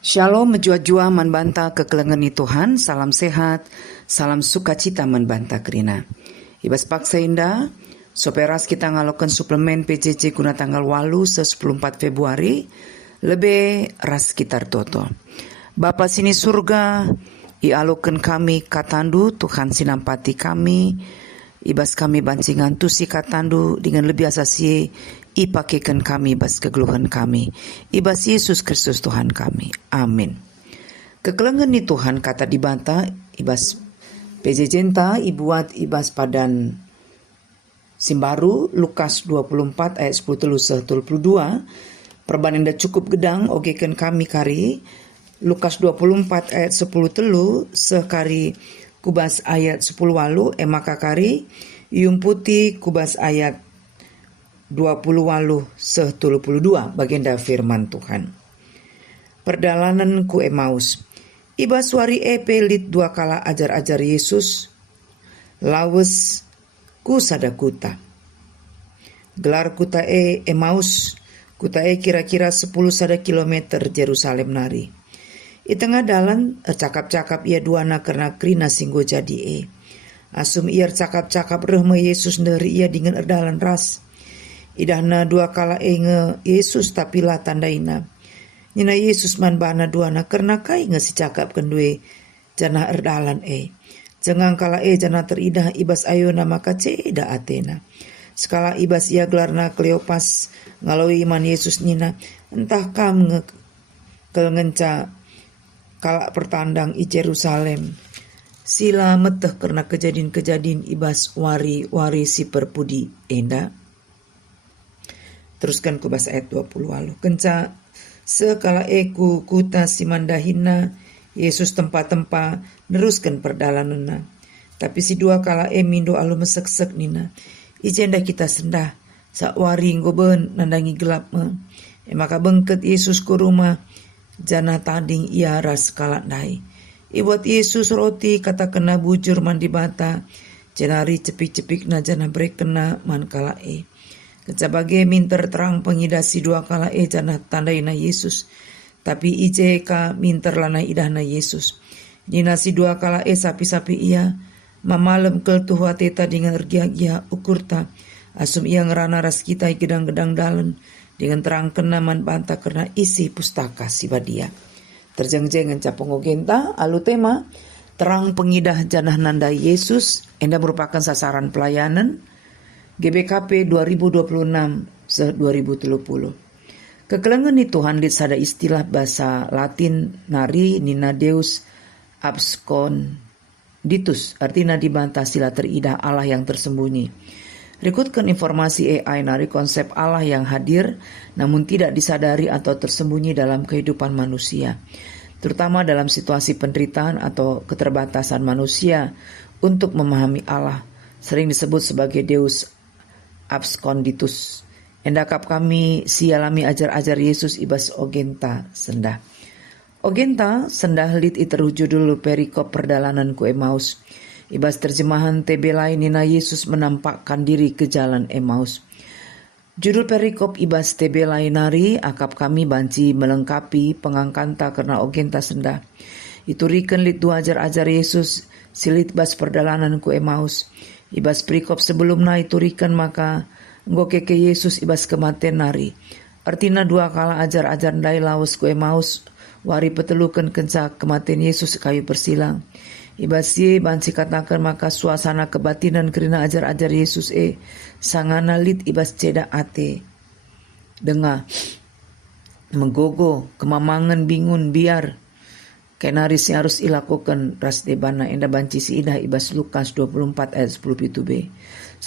Shalom menjua-jua manbanta kekelengan Tuhan, salam sehat, salam sukacita manbanta kerina. Ibas paksa indah, soperas kita ngalokan suplemen PJJ guna tanggal walu 14 Februari, lebih ras sekitar toto. Bapa sini surga, ialokan kami katandu, Tuhan sinampati kami, ibas kami bancingan tusi katandu dengan lebih asasi ipakekan kami bas kegeluhan kami. Ibas Yesus Kristus Tuhan kami. Amin. Kekelengan ni Tuhan kata dibanta ibas PJJ ibuat ibas padan Simbaru Lukas 24 ayat 10-22 perbanan dah cukup gedang ogekan kami kari Lukas 24 ayat 10 telu sekari kubas ayat 10 walu emaka kari ium putih kubas ayat 20 walu 10-22 baginda firman Tuhan. Perjalanan ku Emaus. Iba suari pelit dua kala ajar-ajar Yesus lawes ku sadakuta. Gelar kuta Emaus, kuta kira-kira 10 sada kilometer Jerusalem nari. I tengah dalan cakap-cakap ia duana karena krina singgo jadi asum ia cakap-cakap rehma Yesus dari ia dengan erdalan ras. Idahna dua kala nge Yesus tapi lah tandaina. Nina Yesus man bana duana karena kai nge si cakap kendue jana erdalan Jangan kala jana teridah ibas ayona maka ceda atena. Sekala ibas ia gelarna Kleopas ngalawi iman Yesus nina entah kam nge kelengenca kala pertandang i Jerusalem. Sila meteh karena kejadian-kejadian ibas wari si perpudi enda. Teruskan ke bahasa ayat 20 walu. Kenca sekala kuta simandahina Yesus tempat-tempat neruskan perdalanana. Tapi si dua kala mindo alu mesek-sek nina. Ijenda kita sendah sakwari ngoben nandangi gelap maka bengket Yesus ke rumah jana tading ia ras kalak dai. Ibuat Yesus roti kata kena bujur mandi bata jenari cepik-cepik na jana brek kena man kala Kecabage minter terang pengidasi dua kala jana tandaina Yesus. Tapi ijeka minter lana idahna Yesus. Nina si dua kala sapi-sapi ia. Mamalem kel tuha teta dengan ergia-gia ukurta. Asum ia ngerana ras kita gedang-gedang dalen. Dengan terang kena man banta karena isi pustaka si badia. Terjeng-jengan capong ogenta alu tema. Terang pengidah janah nanda Yesus. Enda merupakan sasaran pelayanan. GBKP 2026-2030. Kekelengan ni Tuhan lit sada istilah bahasa Latin nari nina Deus absconditus, artinya dibantah sila teridah Allah yang tersembunyi. Rekutkan informasi AI nari konsep Allah yang hadir namun tidak disadari atau tersembunyi dalam kehidupan manusia, terutama dalam situasi penderitaan atau keterbatasan manusia untuk memahami Allah, sering disebut sebagai Deus absconditus. Endakap kami sialami ajar-ajar Yesus ibas ogenta sendah. Ogenta sendah lit iteruh judul perikop perjalanan ku Emaus. Ibas terjemahan TB lain nina Yesus menampakkan diri ke jalan Emaus. Judul perikop ibas TB lain nari akap kami banci melengkapi pengangkanta karena ogenta sendah. Itu riken lit dua ajar-ajar Yesus silit bas perjalanan ku Emaus. Ibas perikop sebelumnya itu riken maka ngokeke Yesus ibas kematian nari. Artina dua kala ajar-ajar dai lawas ku Emaus wari petelukan kenca kematian Yesus kayu persilang. Ibas ye bansi katakan maka suasana kebatinan kerina ajar-ajar Yesus sangana lit ibas ceda ate. Dengar menggogo kemamangan bingun biar kenaris yang harus ilakukan ras debana enda banci si idah ibas Lukas 24 ayat 10 pitu B.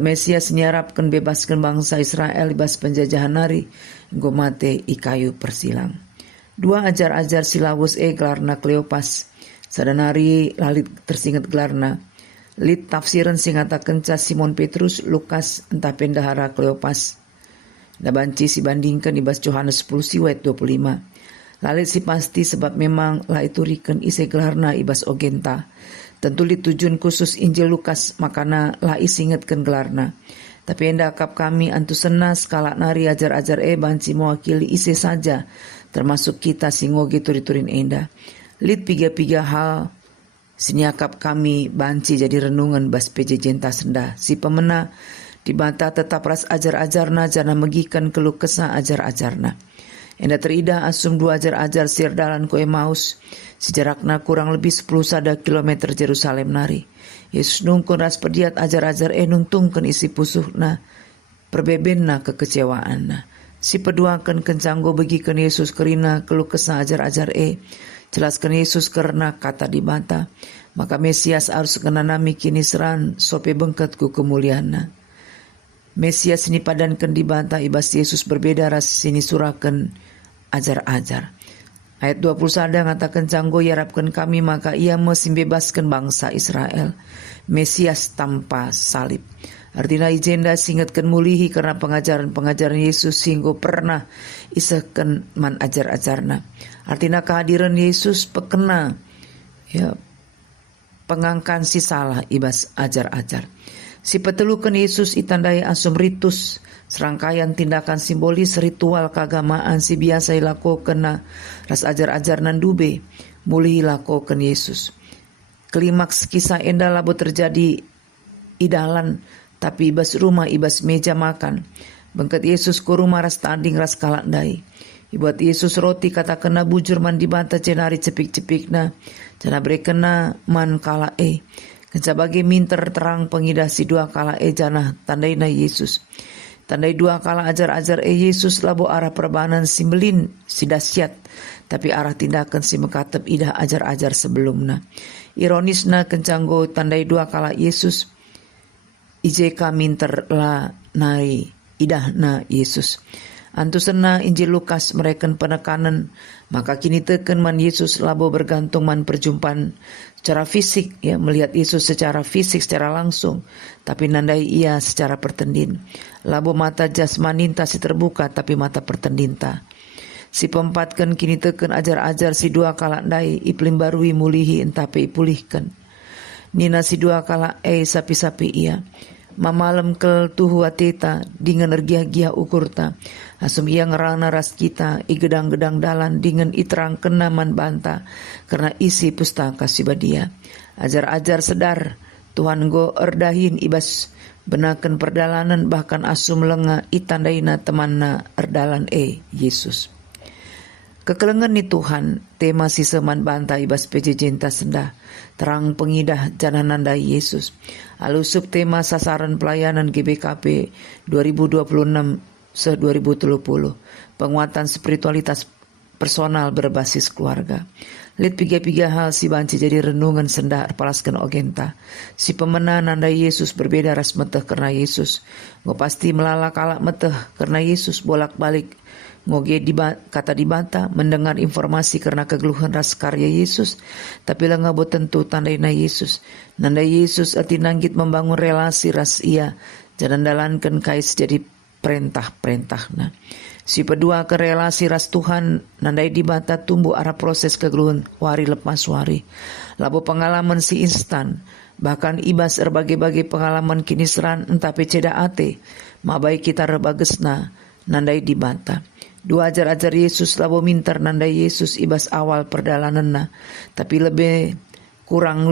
Mesias nyarapkan bebaskan bangsa Israel ibas penjajahan nari nggo mate ikayu persilang. Dua ajar-ajar silawus gelarna Kleopas. Sadanari lalit tersingat gelarna. Lit tafsiran singata kenca Simon Petrus Lukas entah pendahara Kleopas. Nabanci si bandingkan ibas Yohanes 10 siwet 25. Lalit si pasti sebab memang lah itu riken ise gelarna ibas ogenta. Tentu lit tujuan khusus Injil Lukas makana lah isingetkan gelarna. Tapi endakap kami antu senas kalak nari ajar-ajar banci mewakili ise saja termasuk kita singoge turi-turin enda. Lit piga-piga hal siniakap kami banci jadi renungan bas pejejenta senda. Si pemena dibanta tetap ras ajar-ajarna jana megikan keluh kesah ajar-ajarna. Enda teridah asum dua ajar-ajar sir dalan ko Emaus. Sejarakna kurang lebih 10 sada kilometer Jerusalem nari. Yesus nungkun ras pediat ajar-ajar nungtungkan isi pusuhna. Perbebenna kekecewaanna. Si peduakan kencanggo begikan Yesus kerina keluh kesah ajar-ajar jelaskan Yesus karena kata dibanta. Maka Mesias harus kena nami kini seran sope bengket ku kemuliaanna. Mesias ini padankan dibantah ibas Yesus berbeda ras sini surakan ajar-ajar. Ayat 21 ngatakan canggo yarapkan kami maka ia bebaskan bangsa Israel. Mesias tanpa salib. Artinya ijenda singatkan mulihi karena pengajaran-pengajaran Yesus sehingga pernah isakan man ajar-ajarna. Artinya kehadiran Yesus pekena pengangkan si salah ibas ajar-ajar. Si petelukan Yesus itandai asum ritus, serangkaian tindakan simbolis ritual keagamaan si biasa ilakokan ras ajar-ajar nandube, mulih ilakokan Yesus. Klimaks kisah enda labo terjadi idalan, tapi ibas rumah ibas meja makan. Bengket Yesus ku rumah ras tanding ras kalandai. Ibuat Yesus roti kata kena bujur man dibanta cenari cepik-cepikna, cena berekena man kala Kencabagi minter terang pengidah si dua kala jana tandai na Yesus. Tandai dua kala ajar-ajar Yesus labo arah perbanan si melin si dasyat. Tapi arah tindakan si mekatep idah ajar-ajar sebelumna. Ironisna kencanggo tandai dua kala Yesus. Ijeka minter la nai idah na Yesus. Antusena Injil Lukas mereken penekanan. Maka kini teken man Yesus labo bergantung man perjumpaan secara fisik, melihat Yesus secara fisik, secara langsung, tapi nandai ia secara pertendin. Labo mata jasmaninta si terbuka, tapi mata pertendinta. Si pempatkan kini teken ajar-ajar si dua kala ndai, iplim barui mulihi entape ipulihkan. Nina si dua kala sapi-sapi ia. Mamalem kel tuhu ateta dengan ergiah-giah ukurta. Asum ia ngerana ras kita igedang-gedang dalan dengan iterang kenaman banta karena isi pustaka sibadia. Ajar-ajar sedar Tuhan go erdahin ibas benakan perdalanan bahkan asum lenga itandaina temanna erdalan Yesus. Kekelengan ni Tuhan tema si seman banta ibas pejejenta sendah terang pengidah janananda Yesus. Alusup tema sasaran pelayanan GBKP 2026 se-2030 penguatan spiritualitas personal berbasis keluarga. Lihat piga-piga hal si banci jadi renungan sendah palaskan ogenta. Si pemena nanda Yesus berbeda ras meteh karena Yesus. Ngo pasti melala kalak meteh karena Yesus bolak-balik. Ngoge kata dibanta mendengar informasi karena kegeluhan ras karya Yesus. Tapi lah ngabo tentu tandaina Yesus. Nanda Yesus ati nanggit membangun relasi ras ia. Jangan dalankan kais jadi perintah-perintahna. Si pedua ke relasi ras Tuhan nandai dibata tumbuh arah proses kegeluhan wari lepas wari. Labo pengalaman si instan. Bahkan ibas berbagai-bagai pengalaman kini seran entah peceda ate. Mabai kita rebagesna nandai dibata. Dua ajar-ajar Yesus labo minter nandai Yesus ibas awal perdalananna. Tapi lebih kurang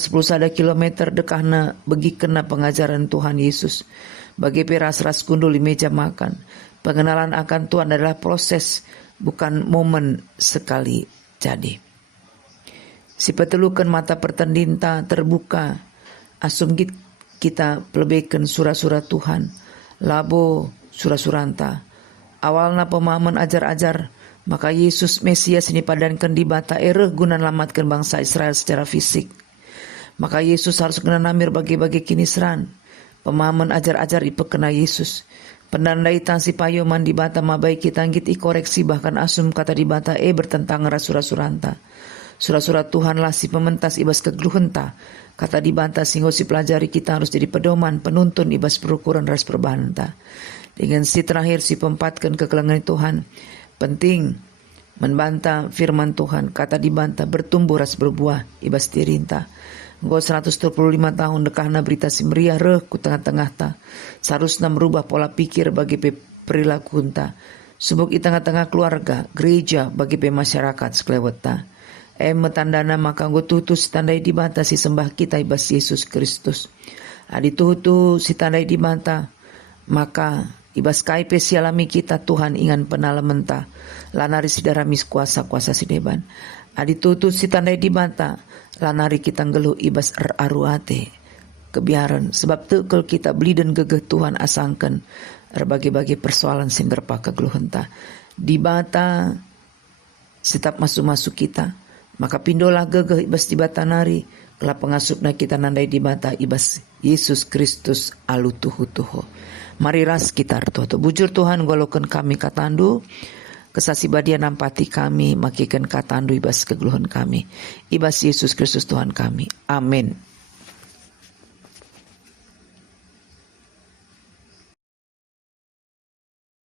10 sada kilometer dekahna bagi kena pengajaran Tuhan Yesus. Bagi peras-ras kundul di meja makan. Pengenalan akan Tuhan adalah proses, bukan momen sekali jadi. Si petelukan mata pertendinta terbuka. Asum kita pelebihkan surah-surah Tuhan. Labo surah-suranta. Awalna pemahaman ajar-ajar. Maka Yesus Mesias ini padankan di bata guna lamatkan bangsa Israel secara fisik. Maka Yesus harus kena namir bagi-bagi kini seran. Pemahaman ajar-ajar ipekena Yesus. Penandai tansi payoman di bata mabai kita anggit ikoreksi bahkan asum kata di bata bertentangan surah-suranta. Surah-surah Tuhan lah si pementas ibas kegeluhenta. Kata di bata singgo si pelajari kita harus jadi pedoman penuntun ibas perukuran ras perbanta. Dengan si terakhir si pempatkan kekelengan Tuhan. Penting membantah firman Tuhan. Kata dibantah bertumbuh ras berbuah ibas tirinta. Engkau 125 tahun dekahna berita si meriah reh ku tengah-tengah ta. Seharusnya merubah pola pikir bagi perilaku ta. Subuk di tengah-tengah keluarga, gereja bagi masyarakat sekeleweta. Metandana maka ngututu tandai di mata si sembah kita ibas Yesus Kristus. Adi tuhutu si tandai di mata maka ibas kaipe sialami kita Tuhan ingan penala menta lanari sidaramis kuasa-kuasa sideban. Adi tuhutu si tandai di mata lanari kita ngeluh ibas aruate kebiaran sebab tekel kita beli dan gegeh Tuhan asangken bagi-bagi persoalan sing berpaka geluhenta di bata setiap masuk-masuk kita maka pindolah gegeh ibas di bata nari kelap pengasupna kita nandai di bata ibas Yesus Kristus alu tuhu-tuhu. Mari ras kita arto bujur Tuhan golokan kami katandu kesasi badia nampati kami makikan katandu ibas kegeluhan kami ibas Yesus Kristus Tuhan kami. Amin.